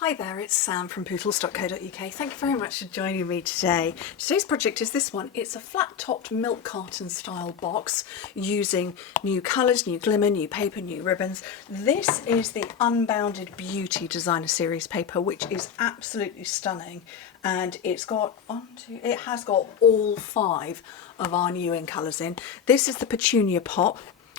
Hi there, it's Sam from Pootles.co.uk. Thank you very much for joining me today. Today's project is this one. It's a flat-topped milk carton style box using new colours, new glimmer, new paper, new ribbons. This is the Unbounded Beauty Designer Series paper, which is absolutely stunning, and it has got all 5 of our new in colours in. This is the Petunia Pop.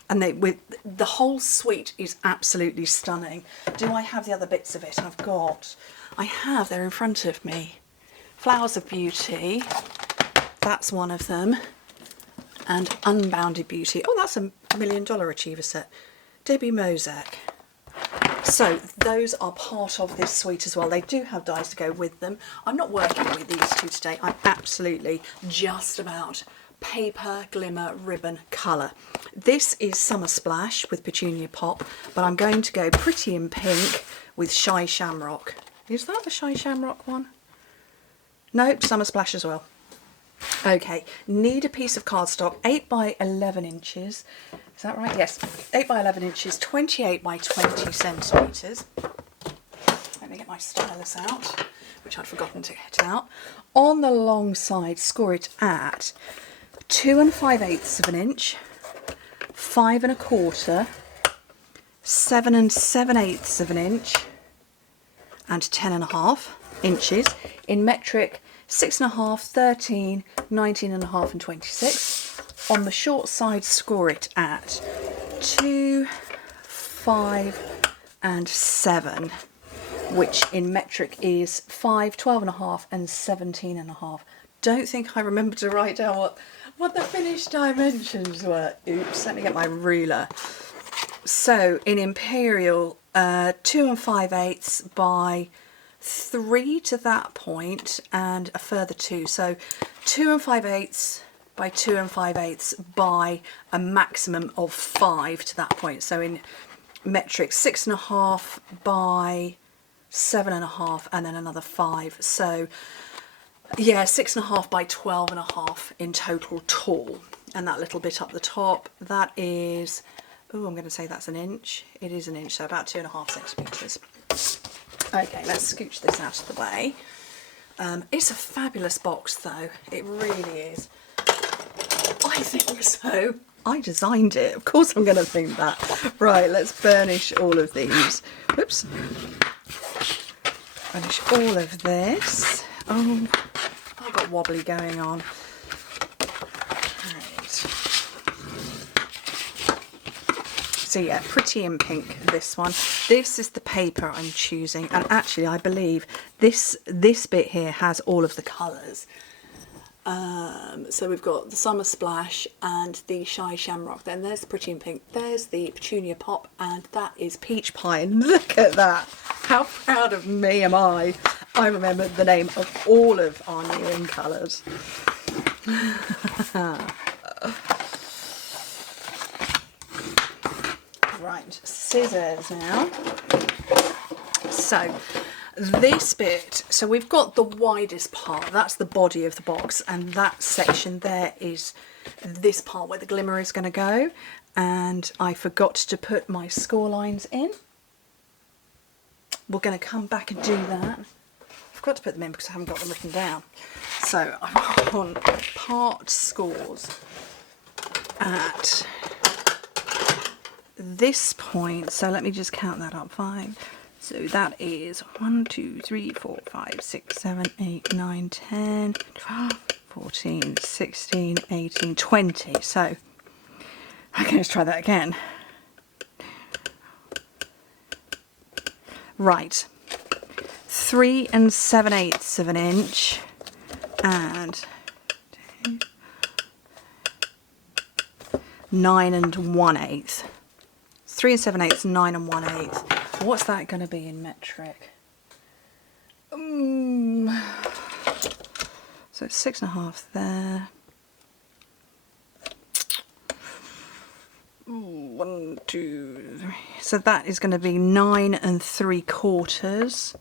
And the whole suite is absolutely stunning. Do I have the other bits of it? I have, they're in front of me. Flowers of Beauty, that's one of them. And Unbounded Beauty, oh, that's a $1 Million Achiever set. Debbie Mozak. So those are part of this suite as well. They do have dies to go with them. I'm not working with these two today. I'm absolutely just about paper, glimmer, ribbon, colour. This is Summer Splash with Petunia Pop, but I'm going to go Pretty in Pink with Shy Shamrock. Is that the Shy Shamrock one? Nope, Summer Splash as well. Okay, need a piece of cardstock, 8 by 11 inches. Is that right? Yes, 8 by 11 inches, 28 by 20 centimetres. Let me get my stylus out, which I'd forgotten to get out. On the long side, score it at 2 5/8 of an inch, 5 1/4, 7 7/8 of an inch, and 10 1/2 inches. In metric, 6 1/2, 13, 19 1/2, and 26. On the short side, score it at 2, 5, and 7, which in metric is 5, 12 1/2, and 17 1/2. Don't think I remember to write down what the finished dimensions were. Oops, let me get my ruler. So in Imperial, 2 5/8 by 3 to that point and a further 2. So 2 5/8 by 2 5/8 by a maximum of 5 to that point. So in metric, 6 1/2 by 7 1/2 and then another 5. So yeah, 6 1/2 by 12 1/2 in total tall. And that little bit up the top, that is, oh, I'm going to say that's an inch. It is an inch, so about 2 1/2 centimetres. Okay, let's scooch this out of the way. It's a fabulous box though, it really is. I think so. I designed it, of course I'm going to think that. Right, let's burnish all of these. Whoops. Burnish all of this. Oh, I've got wobbly going on. Right. So yeah, Pretty in Pink, this one. This is the paper I'm choosing, and actually I believe this bit here has all of the colours. So we've got the Summer Splash and the Shy Shamrock. Then there's the Pretty in Pink. There's the Petunia Pop, and that is Peach Pie. And look at that! How proud of me am I? I remember the name of all of our new in colours. Right, scissors now. So this bit, so we've got the widest part, that's the body of the box, and that section there is this part where the glimmer is going to go, and I forgot to put my score lines in. We're going to come back and do that. I forgot to put them in because I haven't got them written down. So I want part scores at this point, so let me just count that up. 5. So that is 1, 2, 3, 4, 5, 6, 7, 8, 9, 10, 12, 14, 16, 18, 20. So okay, let's try that again. Right, 3 7/8 of an inch and 9 1/8. 3 7/8, 9 1/8. What's that going to be in metric? So 6 1/2 there. 1, 2, 3. So that is going to be 9 3/4.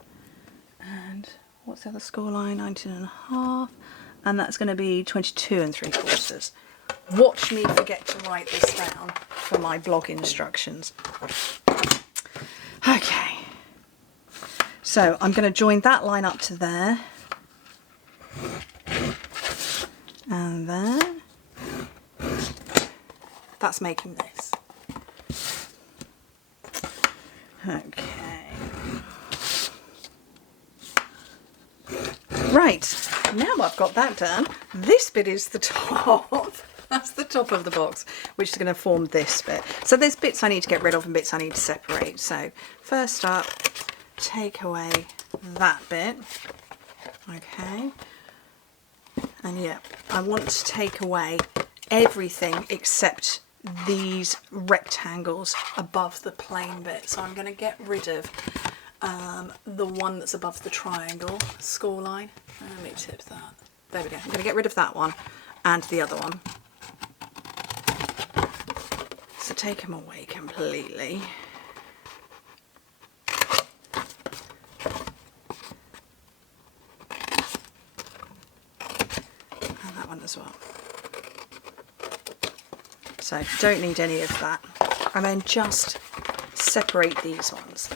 And what's the other score line? 19 1/2. And that's going to be 22 3/4. Watch me forget to write this down for my blog instructions. Okay. So I'm going to join that line up to there. And then that's making this. Okay. Right, now I've got that done, this bit is the top. That's the top of the box, which is going to form this bit. So there's bits I need to get rid of and bits I need to separate. So first up, take away that bit. Okay. And yeah, I want to take away everything except these rectangles above the plain bit. So I'm going to get rid of the one that's above the triangle score line. Let me tip that. There we go. I'm going to get rid of that one and the other one. So take them away completely. And that one as well. So don't need any of that. And then just separate these ones.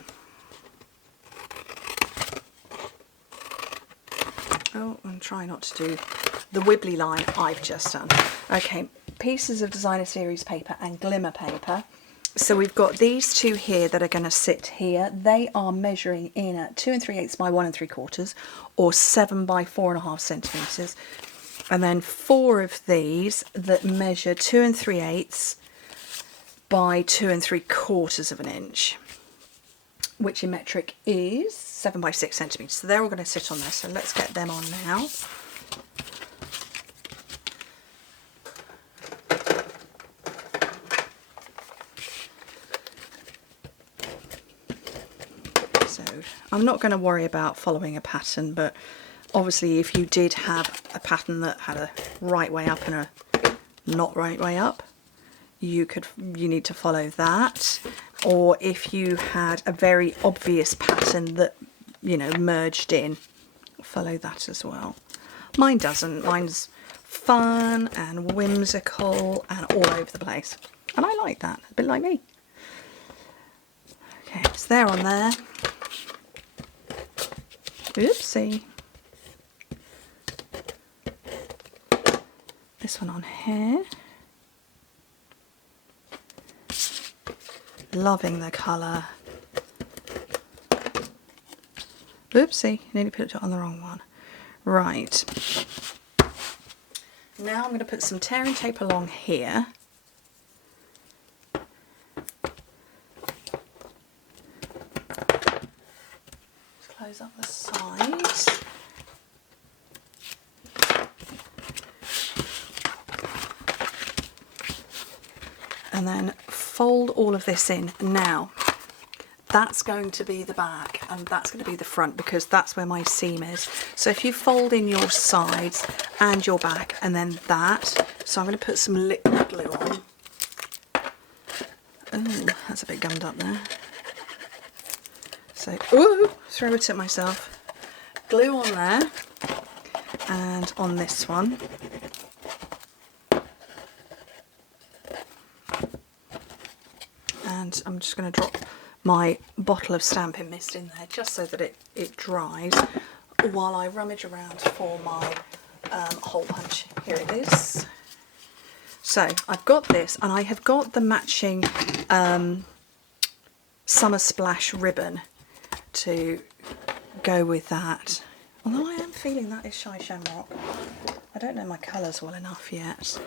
Oh, and try not to do the wibbly line I've just done. Okay, pieces of designer series paper and glimmer paper. So we've got these two here that are going to sit here. They are measuring in at 2 3/8 by 1 3/4 or 7 by 4.5 centimetres. And then 4 of these that measure 2 3/8 by 2 3/4 of an inch, which in metric is 7 by 6 centimetres. So they're all going to sit on there. So let's get them on now. So I'm not going to worry about following a pattern, but obviously if you did have a pattern that had a right way up and a not right way up, you need to follow that. Or if you had a very obvious pattern that, you know, merged in, follow that as well. Mine doesn't. Mine's fun and whimsical and all over the place. And I like that, a bit like me. Okay, so they're on there. Oopsie. This one on here. Loving the colour. Oopsie, nearly put it on the wrong one. Right. Now I'm going to put some tearing tape along here. Just close up the sides. And then fold all of this in. Now, that's going to be the back and that's going to be the front because that's where my seam is. So if you fold in your sides and your back and then that, so I'm going to put some liquid glue on. Oh, that's a bit gummed up there. So, ooh, throw it at myself. Glue on there and on this one. And I'm just going to drop my bottle of Stampin' Mist in there just so that it dries while I rummage around for my hole punch. Here it is. So I've got this and I have got the matching Summer Splash ribbon to go with that. Although I am feeling that is Shy Shamrock. I don't know my colours well enough yet.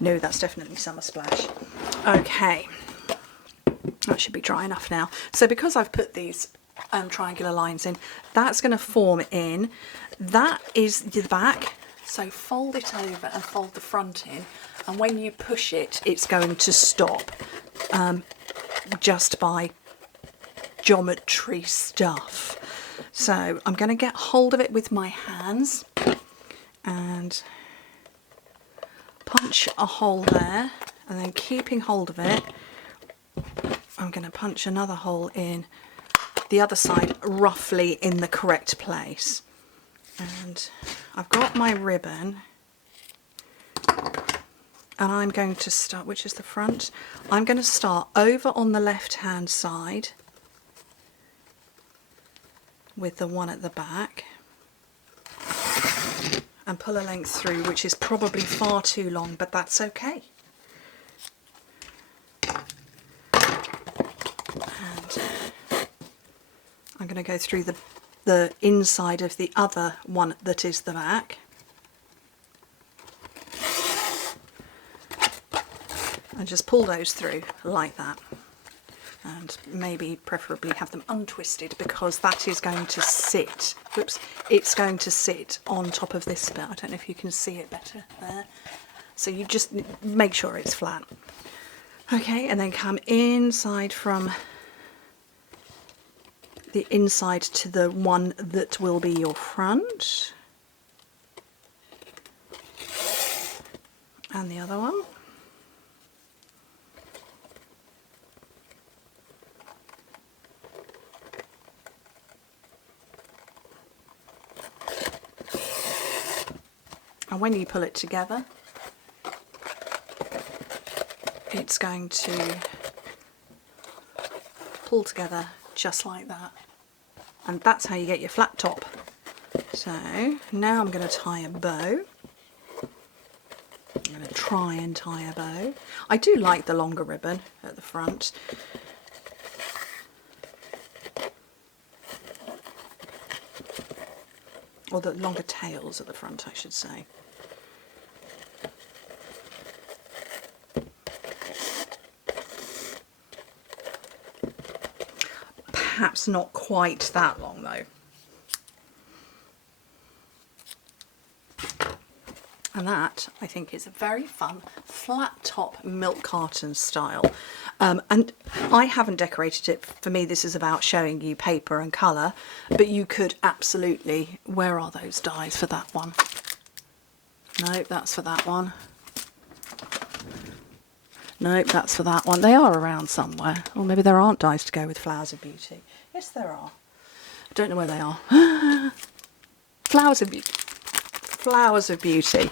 No, that's definitely Summer Splash. Okay. That should be dry enough now. So because I've put these triangular lines in, that's going to form in. That is the back. So fold it over and fold the front in. And when you push it, it's going to stop just by geometry stuff. So I'm going to get hold of it with my hands and punch a hole there. And then keeping hold of it, I'm going to punch another hole in the other side roughly in the correct place. And I've got my ribbon and I'm going to start, which is the front, I'm going to start over on the left hand side with the one at the back and pull a length through, which is probably far too long, but that's okay. And I'm going to go through the inside of the other one that is the back. And just pull those through like that. And maybe preferably have them untwisted, because that is going to sit, whoops, it's going to sit on top of this bit. I don't know if you can see it better there. So you just make sure it's flat. Okay, and then come inside from the inside to the one that will be your front. And the other one. And when you pull it together, it's going to pull together just like that. And that's how you get your flat top. So now I'm going to tie a bow. I'm going to try and tie a bow. I do like the longer ribbon at the front. Or the longer tails at the front, I should say. Perhaps not quite that long though. And that, I think, is a very fun flat top milk carton style. And I haven't decorated it. For me, this is about showing you paper and colour, but you could absolutely, where are those dies for that one? Nope, that's for that one. Nope, that's for that one. They are around somewhere. Or maybe there aren't dies to go with Flowers of Beauty. Yes, there are. I don't know where they are. Flowers of Beauty. Flowers of Beauty.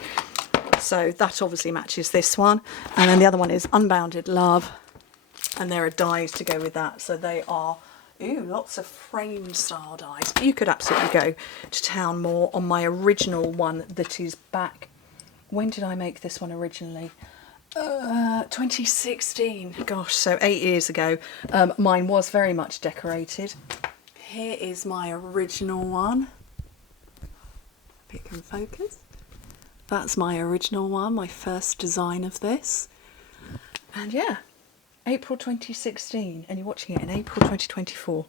So that obviously matches this one. And then the other one is Unbounded Love. And there are dies to go with that. So they are, ooh, lots of framed style dies. But you could absolutely go to town more on my original one that is back. When did I make this one originally? 2016. Gosh, so 8 years ago. Mine was very much decorated. Here is my original one. Pick and focus. That's my original one, my first design of this. And yeah, April 2016, and you're watching it in April 2024,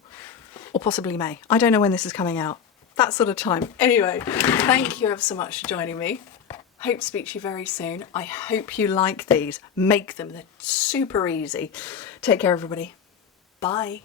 or possibly May. I don't know when this is coming out. That sort of time. Anyway, thank you ever so much for joining me. Hope to speak to you very soon. I hope you like these. Make them. They're super easy. Take care, everybody. Bye.